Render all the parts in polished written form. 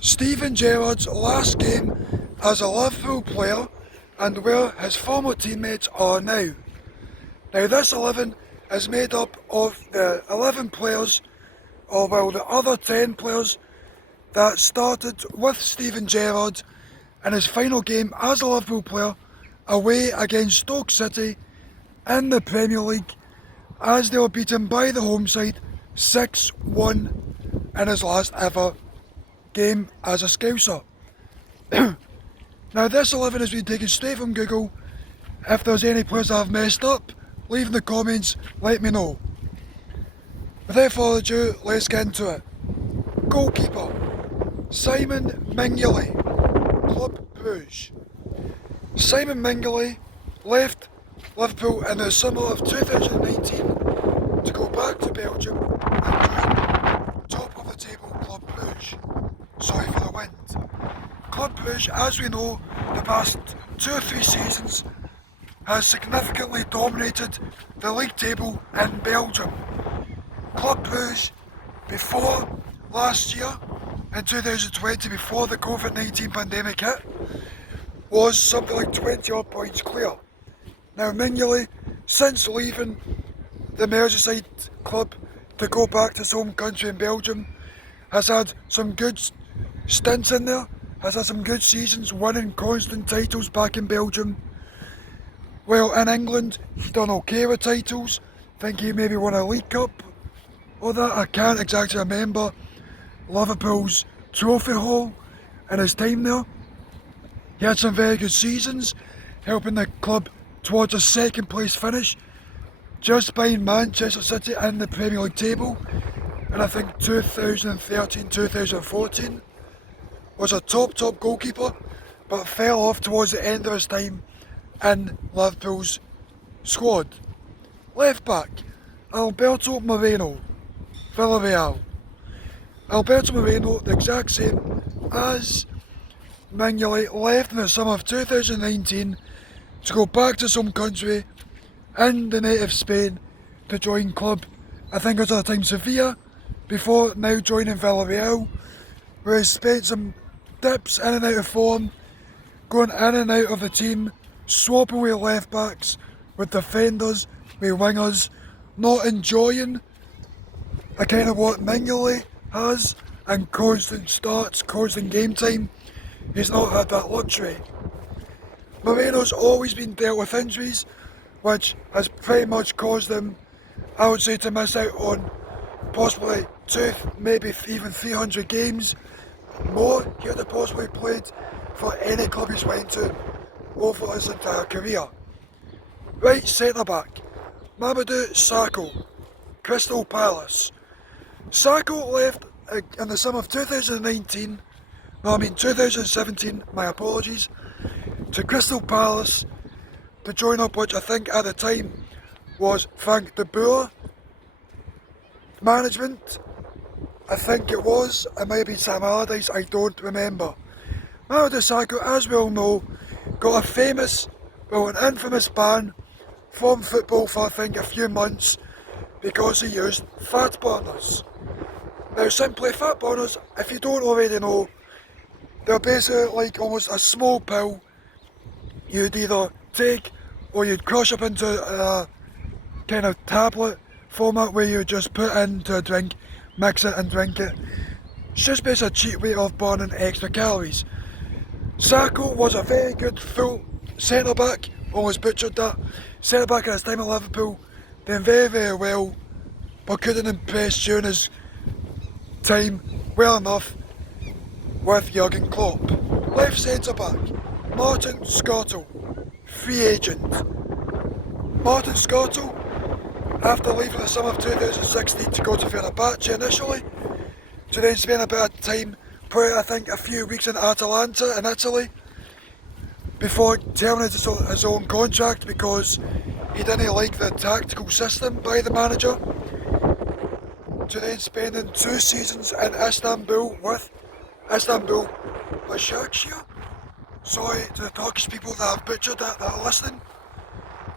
Steven Gerrard's last game as a Liverpool player and where his former teammates are now. Now this 11 is made up of the 11 players, or well the other 10 players that started with Steven Gerrard in his final game as a Liverpool player away against Stoke City in the Premier League as they were beaten by the home side 6-1 in his last ever game as a Scouser. Now this 11 has been taken straight from Google. If there's any players that have messed up, leave in the comments, let me know. Without further ado, let's get into it. Goalkeeper, Simon Mignolet, Club Brugge. Simon Mignolet left Liverpool in the summer of 2019 to go back to Belgium and join top of the table Club Brugge. Sorry for the wind. Club Brugge, as we know, the past 2 or 3 seasons has significantly dominated the league table in Belgium. Club Brugge, before last year, in 2020, before the COVID-19 pandemic hit, was something like 20 odd points clear. Now Mignolet, since leaving the Merseyside club to go back to his home country in Belgium, has had some good stints in there, has had some good seasons, winning constant titles back in Belgium. Well, in England, he's done okay with titles. I think he maybe won a League Cup or that. I can't exactly remember Liverpool's trophy haul in his time there. He had some very good seasons, helping the club towards a second place finish, just behind Manchester City in the Premier League table. And I think 2013-2014 was a top goalkeeper, but fell off towards the end of his time in Liverpool's squad. Left back, Alberto Moreno, Villarreal. Alberto Moreno, the exact same as Mignolet, left in the summer of 2019 to go back to some country in the native Spain to join club, I think it was at the time Sevilla, before now joining Villarreal, where he spent some dips in and out of form, going in and out of the team, swapping away left backs with defenders, with wingers, not enjoying a kind of what Mignolet has, and constant starts, constant game time. He's not had that luxury. Moreno's always been dealt with injuries, which has pretty much caused him, I would say, to miss out on possibly 2, maybe even 300 games more he would have possibly played for any club he's went to over his entire career. Right centre back, Mamadou Sakho, Crystal Palace. Sakho left in the summer of 2017, my apologies, to Crystal Palace to join up, which I think at the time was Frank de Boer management. I think it was, it might have been Sam Allardyce, I don't remember. Mamadou Sakho, as we all know, got a famous, well an infamous ban from football for I think a few months because he used fat burners. Now simply, fat burners, if you don't already know, they're basically like almost a small pill you'd either take or you'd crush up into a kind of tablet format where you just put into a drink, mix it and drink it. It's just basically a cheap way of burning extra calories. Sakho was a very good full centre back, almost butchered that, centre back at his time at Liverpool, doing very well, but couldn't impress during his time well enough with Jurgen Klopp. Left centre back, Martin Skrtel, free agent. Martin Skrtel, after leaving the summer of 2016 to go to Fenerbahce initially, to then spend a bit of time, probably I think a few weeks in Atalanta in Italy, before terminating his own contract because he didn't like the tactical system by the manager, to then spending 2 seasons in Istanbul with Istanbul Başakşehir. Sorry to the Turkish people that have butchered that are listening.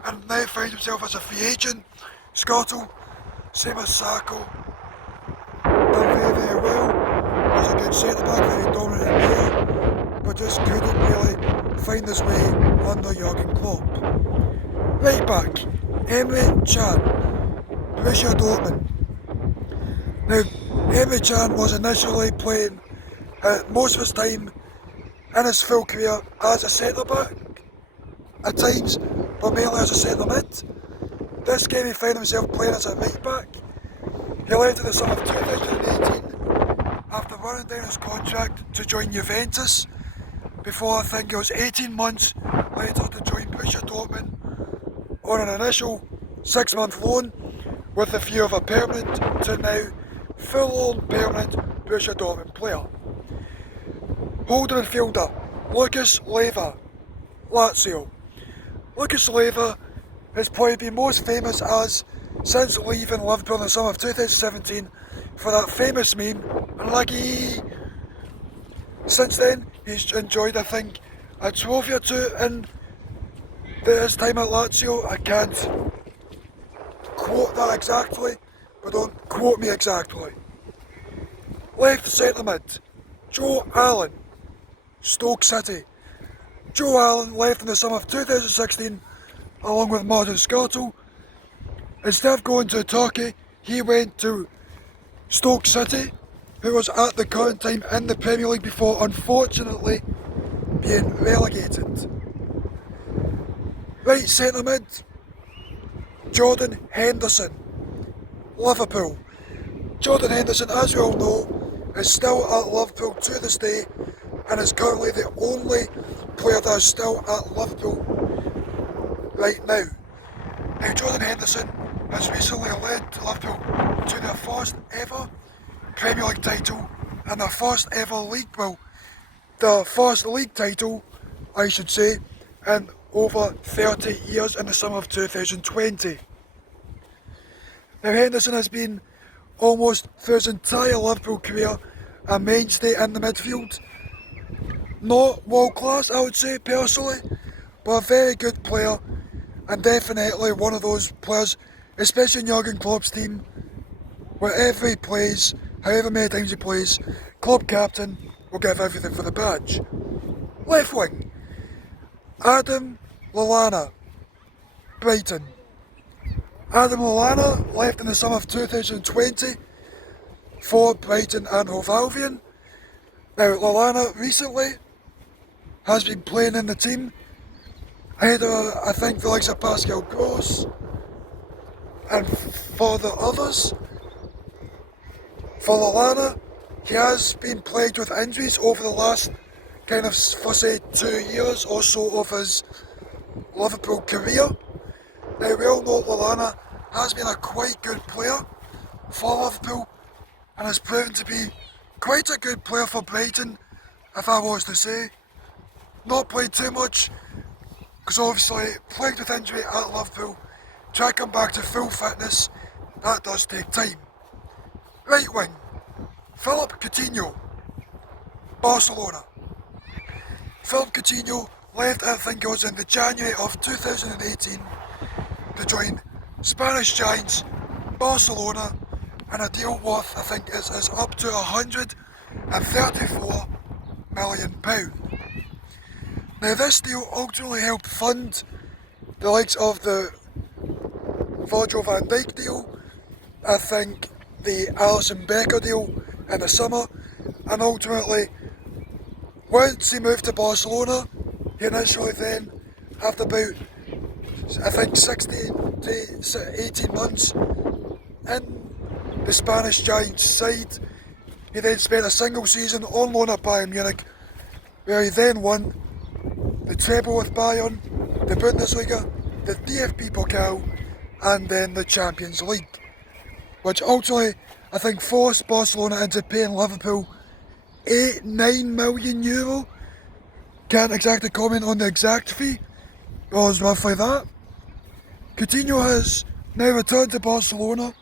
And now finds himself as a free agent. Skrtel, same as Sakho, done very well. Was a good centre back, very dominant find his way under Jurgen Klopp. Right back, Emre Can, Borussia Dortmund. Now, Emre Can was initially playing most of his time in his full career as a centre back, at times, but mainly as a centre mid. This game he found himself playing as a right back. He left in the summer of 2018 after running down his contract to join Juventus, before I think it was 18 months later to join Borussia Dortmund on an initial 6-month loan with the view of a permanent to now full-on permanent Borussia Dortmund player. Holding midfielder Lucas Leiva, Lazio. Lucas Leiva has probably been most famous as, since leaving Liverpool in the summer of 2017, for that famous meme, unlucky. Since then, he's enjoyed, I think, a trophy or two in his time at Lazio. I can't quote that exactly, but don't quote me exactly. Left centre mid, Joe Allen, Stoke City. Joe Allen left in the summer of 2016 along with Martin Skrtel. Instead of going to Turkey, he went to Stoke City, who was at the current time in the Premier League before unfortunately being relegated. Right centre mid, Jordan Henderson, Liverpool. Jordan Henderson, as we all know, is still at Liverpool to this day and is currently the only player that is still at Liverpool right now. Now, Jordan Henderson has recently led Liverpool to their first ever Premier League title and their first ever league, the first league title, I should say, in over 30 years in the summer of 2020. Now, Henderson has been almost through his entire Liverpool career a mainstay in the midfield. Not world class, I would say personally, but a very good player and definitely one of those players, especially in Jurgen Klopp's team, wherever he plays, however many times he plays, club captain will give everything for the badge. Left wing, Adam Lallana, Brighton. Adam Lallana left in the summer of 2020 for Brighton and Hove Albion. Now, Lallana recently has been playing in the team ahead of, I think, the likes of Pascal Gross and for the others. For Lallana, he has been plagued with injuries over the last kind of, for say, 2 years or so of his Liverpool career. Now, we all know Lallana has been a quite good player for Liverpool and has proven to be quite a good player for Brighton, if I was to say. Not played too much, because obviously plagued with injury at Liverpool, try to come back to full fitness, that does take time. Right wing, Philip Coutinho, Barcelona. Philip Coutinho left, I think it was in the January of 2018, to join Spanish giants Barcelona, and a deal worth, I think, is up to £134 million. Now, this deal ultimately helped fund the likes of the Virgil van Dijk deal, I think the Alisson Becker deal in the summer, and ultimately, once he moved to Barcelona, he initially then, after about, I think, 16 to 18 months in the Spanish Giants side, he then spent a single season on loan at Bayern Munich, where he then won the treble with Bayern, the Bundesliga, the DFB Pokal, and then the Champions League, which ultimately, I think, forced Barcelona into paying Liverpool €8-9 million. Can't exactly comment on the exact fee, but it was roughly that. Coutinho has now returned to Barcelona,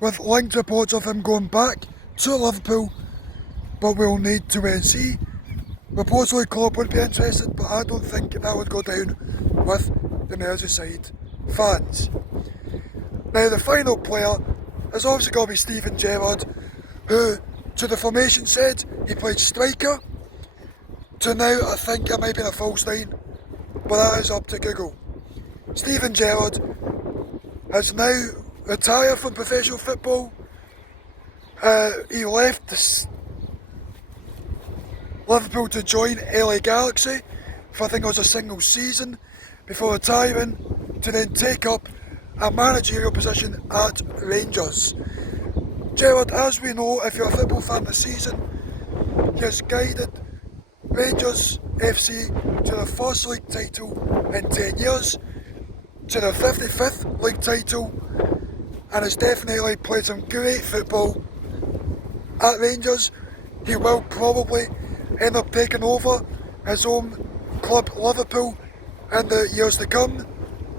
with linked reports of him going back to Liverpool, but we'll need to wait and see. Reportedly Klopp would be interested, but I don't think that would go down with the Merseyside fans. Now, the final player is obviously going to be Steven Gerrard, who, to the formation said, he played striker, to now I think it might be a false nine, but that is up to Google. Steven Gerrard has now retired from professional football. He left Liverpool to join LA Galaxy for I think it was a single season before retiring to then take up a managerial position at Rangers. Gerrard, as we know, if you're a football fan this season, he has guided Rangers FC to the first league title in 10 years, to the 55th league title, and has definitely played some great football at Rangers. He will probably end up taking over his own club Liverpool in the years to come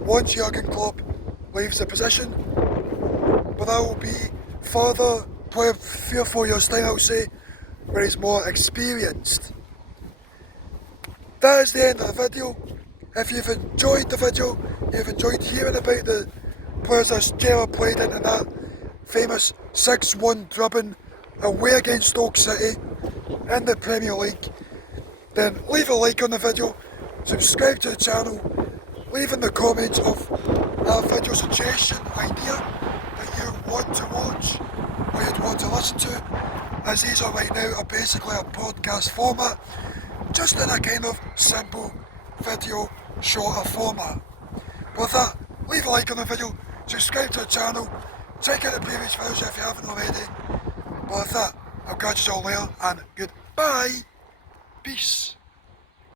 once Jurgen Klopp leaves the position, but that will be further, probably 3 or 4 years time I would say, where he's more experienced. That is the end of the video. If you've enjoyed the video, you've enjoyed hearing about the players that Gerrard played in that famous 6-1 drubbing away against Stoke City in the Premier League, then leave a like on the video, subscribe to the channel, leave in the comments of a video suggestion idea that you want to watch or you'd want to listen to, as these are right now are basically a podcast format, just in a kind of simple video shorter format. With that, leave a like on the video, subscribe to the channel, check out the previous videos if you haven't already. But with that, I'll catch you all later and goodbye. Peace.